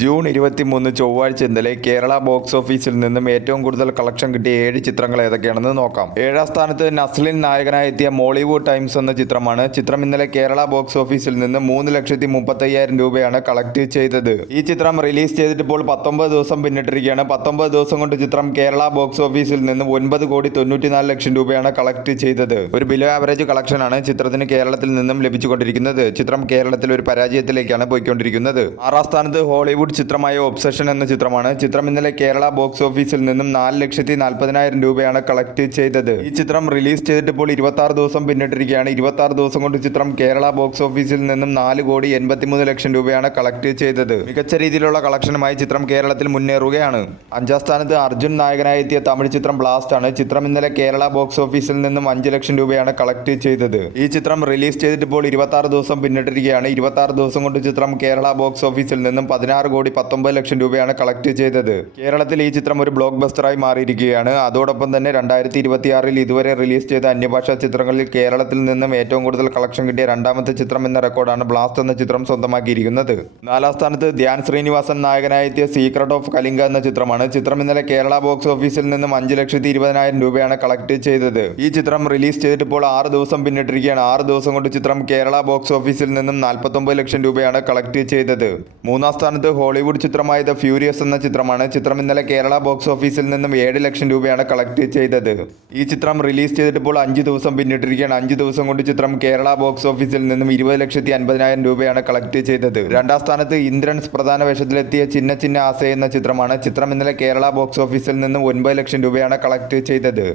June 23 ചൊവ്വാഴ്ച ഇന്നലെ Kerala box ഓഫീസിൽ നിന്നും ഏറ്റവും കൂടുതൽ കളക്ഷൻ കിട്ടിയ 7 ചിത്രങ്ങൾ ഏതൊക്കെയാണെന്ന് നോക്കാം. 7ാം സ്ഥാനത്ത് നസ്ലിൻ നായകനായി എത്തിയ മോളിവുഡ് ടൈംസ് എന്ന ചിത്രമാണ്. ചിത്രം ഇന്നലെ കേരള ബോക്സ് ഓഫീസിൽ നിന്ന് 3,35,000 രൂപയാണ് കളക്ട് ചെയ്തത്. ഈ ചിത്രം റിലീസ് ചെയ്തിട്ട് ഇപ്പോൾ 19 ദിവസം പിന്നിട്ടിരിക്കുകയാണ്. 19 ദിവസം കൊണ്ട് ചിത്രം കേരള ബോക്സ് ഓഫീസിൽ നിന്നും 9,94,00,000 രൂപയാണ് കളക്ട് ചെയ്തത്. ഒരു ബിലോ ആവറേജ് കളക്ഷനാണ് ചിത്രത്തിന് കേരളത്തിൽ നിന്നും ലഭിച്ചുകൊണ്ടിരിക്കുന്നത്. ചിത്രം കേരളത്തിൽ ഒരു പരാജയത്തിലേക്കാണ് പോയിക്കൊണ്ടിരിക്കുന്നത്. 6ാം സ്ഥാനത്ത് ഹോളിവുഡ് ചിത്രമായ ഒബ്സഷൻ എന്ന ചിത്രമാണ്. ചിത്രം ഇന്നലെ കേരള ബോക്സ് ഓഫീസിൽ നിന്നും 4,40,000 രൂപയാണ് കളക്ട് ചെയ്തത്. ഈ ചിത്രം റിലീസ് ചെയ്തിട്ട് ഇപ്പോൾ 26 ദിവസം പിന്നിട്ടിരിക്കുകയാണ്. 26 ദിവസം കൊണ്ട് ചിത്രം കേരള ബോക്സ് ഓഫീസിൽ നിന്നും 4,83,00,000 രൂപയാണ് കളക്ട് ചെയ്തത്. മികച്ച രീതിയിലുള്ള കളക്ഷനുമായി ചിത്രം കേരളത്തിൽ മുന്നേറുകയാണ്. 5ാം സ്ഥാനത്ത് അർജുൻ നായകനായി എത്തിയ തമിഴ് ചിത്രം ബ്ലാസ്റ്റ് ആണ്. ചിത്രം ഇന്നലെ കേരള ബോക്സ് ഓഫീസിൽ നിന്നും 5 ലക്ഷം രൂപയാണ് കളക്ട് ചെയ്തത്. ഈ ചിത്രം റിലീസ് ചെയ്തിട്ട് ഇപ്പോൾ 26 ദിവസം പിന്നിട്ടിരിക്കുകയാണ്. 26 ദിവസം കൊണ്ട് ചിത്രം കേരള ബോക്സ് ഓഫീസിൽ നിന്നും 16,19,00,000 രൂപയാണ് കളക്ട് ചെയ്തത്. കേരളത്തിൽ ഈ ചിത്രം ഒരു ബ്ലോക്ക് ബസ്റ്ററായി മാറിയിരിക്കുകയാണ്. അതോടൊപ്പം തന്നെ 2026 ഇതുവരെ റിലീസ് ചെയ്ത അന്യഭാഷാ ചിത്രങ്ങളിൽ കേരളത്തിൽ നിന്നും ഏറ്റവും കൂടുതൽ കളക്ഷൻ കിട്ടിയ 2ാമത്തെ ചിത്രം എന്ന റെക്കോർഡാണ് ബ്ലാസ്റ്റ് എന്ന ചിത്രം സ്വന്തമാക്കിയിരിക്കുന്നത്. 4ാം സ്ഥാനത്ത് ധ്യാൻ ശ്രീനിവാസൻ നായകനായി എത്തിയ സീക്രട്ട് ഓഫ് കലിംഗ എന്ന ചിത്രമാണ്. ചിത്രം ഇന്നലെ കേരള ബോക്സ് ഓഫീസിൽ നിന്നും 5,20,000 രൂപയാണ് കളക്ട് ചെയ്തത്. ഈ ചിത്രം റിലീസ് ചെയ്തിട്ട് ഇപ്പോൾ 6 ദിവസം പിന്നിട്ടിരിക്കുകയാണ്. 6 ദിവസം കൊണ്ട് ചിത്രം കേരള ബോക്സ് ഓഫീസിൽ നിന്നും 49 ലക്ഷം രൂപയാണ് കളക്ട് ചെയ്തത്. 3ാം സ്ഥാനത്ത് ഹോളിവുഡ് ചിത്രമായ ദ ഫ്യൂരിയസ് എന്ന ചിത്രമാണ്. ചിത്രം ഇന്നലെ കേരള ബോക്സ് ഓഫീസിൽ നിന്നും 7 ലക്ഷം രൂപയാണ് കളക്ട് ചെയ്തത്. ഈ ചിത്രം റിലീസ് ചെയ്തിട്ട് ഇപ്പോൾ 5 ദിവസം പിന്നിട്ടിരിക്കുകയാണ്. 5 ദിവസം കൊണ്ട് ചിത്രം കേരള ബോക്സ് ഓഫീസിൽ നിന്നും 20,50,000 രൂപയാണ് കളക്ട് ചെയ്തത്. 2ാം സ്ഥാനത്ത് ഇന്ദ്രൻസ് പ്രധാന വേഷത്തിലെത്തിയ ചിന്ന ചിന്ന ആസെ എന്ന ചിത്രമാണ്. ചിത്രം ഇന്നലെ കേരള ബോക്സ് ഓഫീസിൽ നിന്നും 9 ലക്ഷം രൂപയാണ് കളക്ട് ചെയ്തത്.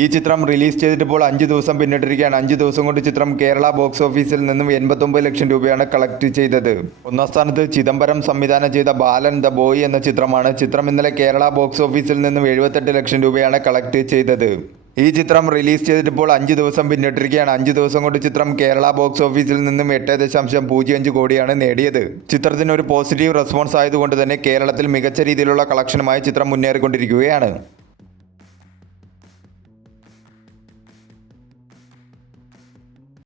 ഈ ചിത്രം റിലീസ് ചെയ്തിട്ട് ഇപ്പോൾ 5 ദിവസം പിന്നിട്ടിരിക്കുകയാണ്. 5 ദിവസം കൊണ്ട് ചിത്രം കേരള ബോക്സ് ഓഫീസിൽ നിന്നും 89 ലക്ഷം രൂപയാണ് കളക്ട് ചെയ്തത്. 1ാം സ്ഥാനത്ത് ചിദംബരം സംവിധാനം ചെയ്ത ബാലൻ ദ ബോയ് എന്ന ചിത്രമാണ്. ചിത്രം ഇന്നലെ കേരള ബോക്സ് ഓഫീസിൽ നിന്നും 78 ലക്ഷം രൂപയാണ് കളക്ട് ചെയ്തത്. ഈ ചിത്രം റിലീസ് ചെയ്തിട്ട് ഇപ്പോൾ 5 ദിവസം പിന്നിട്ടിരിക്കുകയാണ്. 5 ദിവസം കൊണ്ട് ചിത്രം കേരള ബോക്സ് ഓഫീസിൽ നിന്നും 8.05 കോടിയാണ് നേടിയത്. ചിത്രത്തിന് ഒരു പോസിറ്റീവ് റെസ്പോൺസ് ആയതുകൊണ്ട് തന്നെ കേരളത്തിൽ മികച്ച രീതിയിലുള്ള കളക്ഷനുമായി ചിത്രം മുന്നേറിക്കൊണ്ടിരിക്കുകയാണ്.